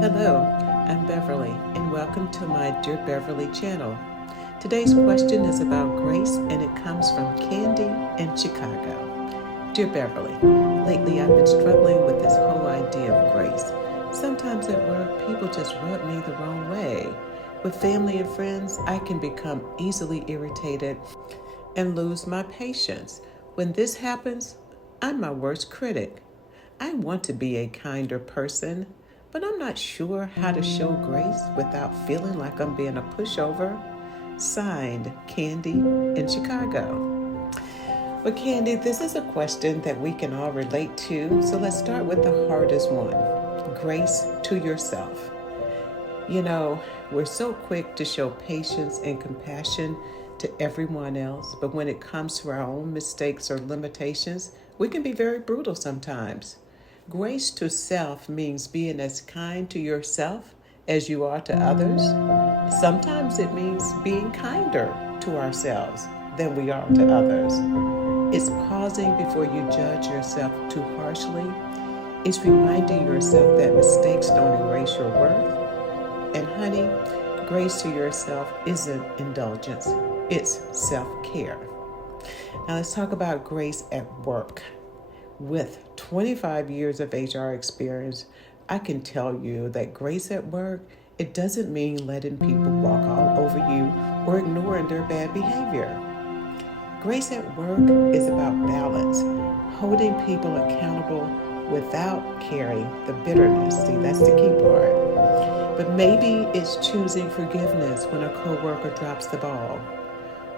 Hello, I'm Beverly, and welcome to my Dear Beverly channel. Today's question is about grace, and it comes from Candy in Chicago. Dear Beverly, lately I've been struggling with this whole idea of grace. Sometimes at work, people just rub me the wrong way. With family and friends, I can become easily irritated and lose my patience. When this happens, I'm my worst critic. I want to be a kinder person, but I'm not sure how to show grace without feeling like I'm being a pushover. Signed, Candy in Chicago. Well, Candy, this is a question that we can all relate to, so let's start with the hardest one. Grace to yourself. You know, we're so quick to show patience and compassion to everyone else, but when it comes to our own mistakes or limitations, we can be very brutal sometimes. Grace to self means being as kind to yourself as you are to others. Sometimes it means being kinder to ourselves than we are to others. It's pausing before you judge yourself too harshly. It's reminding yourself that mistakes don't erase your worth. And honey, grace to yourself isn't indulgence, it's self-care. Now let's talk about grace at work. With 25 years of HR experience, I can tell you that grace at work, it doesn't mean letting people walk all over you or ignoring their bad behavior. Grace at work is about balance, holding people accountable without carrying the bitterness. See, that's the key part. But maybe it's choosing forgiveness when a coworker drops the ball.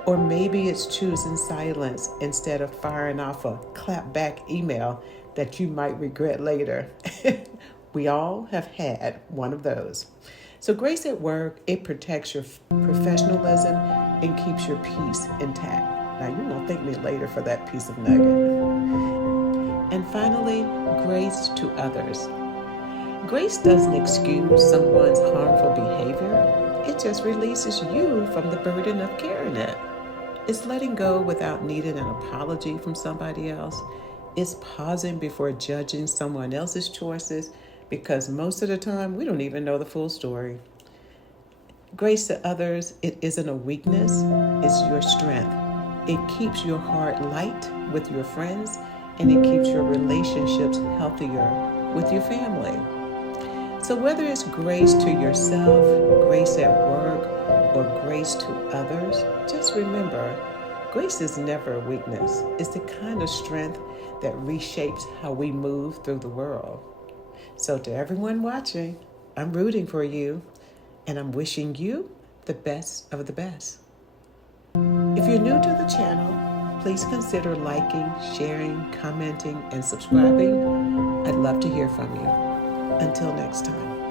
Or maybe it's choosing silence instead of firing off a clapback email that you might regret later. We all have had one of those. So grace at work, it protects your professionalism and keeps your peace intact. Now, you're going to thank me later for that piece of nugget. And finally, grace to others. Grace doesn't excuse someone's harmful behavior. It just releases you from the burden of carrying it. It's letting go without needing an apology from somebody else. It's pausing before judging someone else's choices, because most of the time we don't even know the full story. Grace to others, it isn't a weakness, it's your strength. It keeps your heart light with your friends, and it keeps your relationships healthier with your family. So whether it's grace to yourself, grace at work, or grace to others, just remember, grace is never a weakness. It's the kind of strength that reshapes how we move through the world. So to everyone watching, I'm rooting for you, and I'm wishing you the best of the best. If you're new to the channel, please consider liking, sharing, commenting, and subscribing. I'd love to hear from you. Until next time.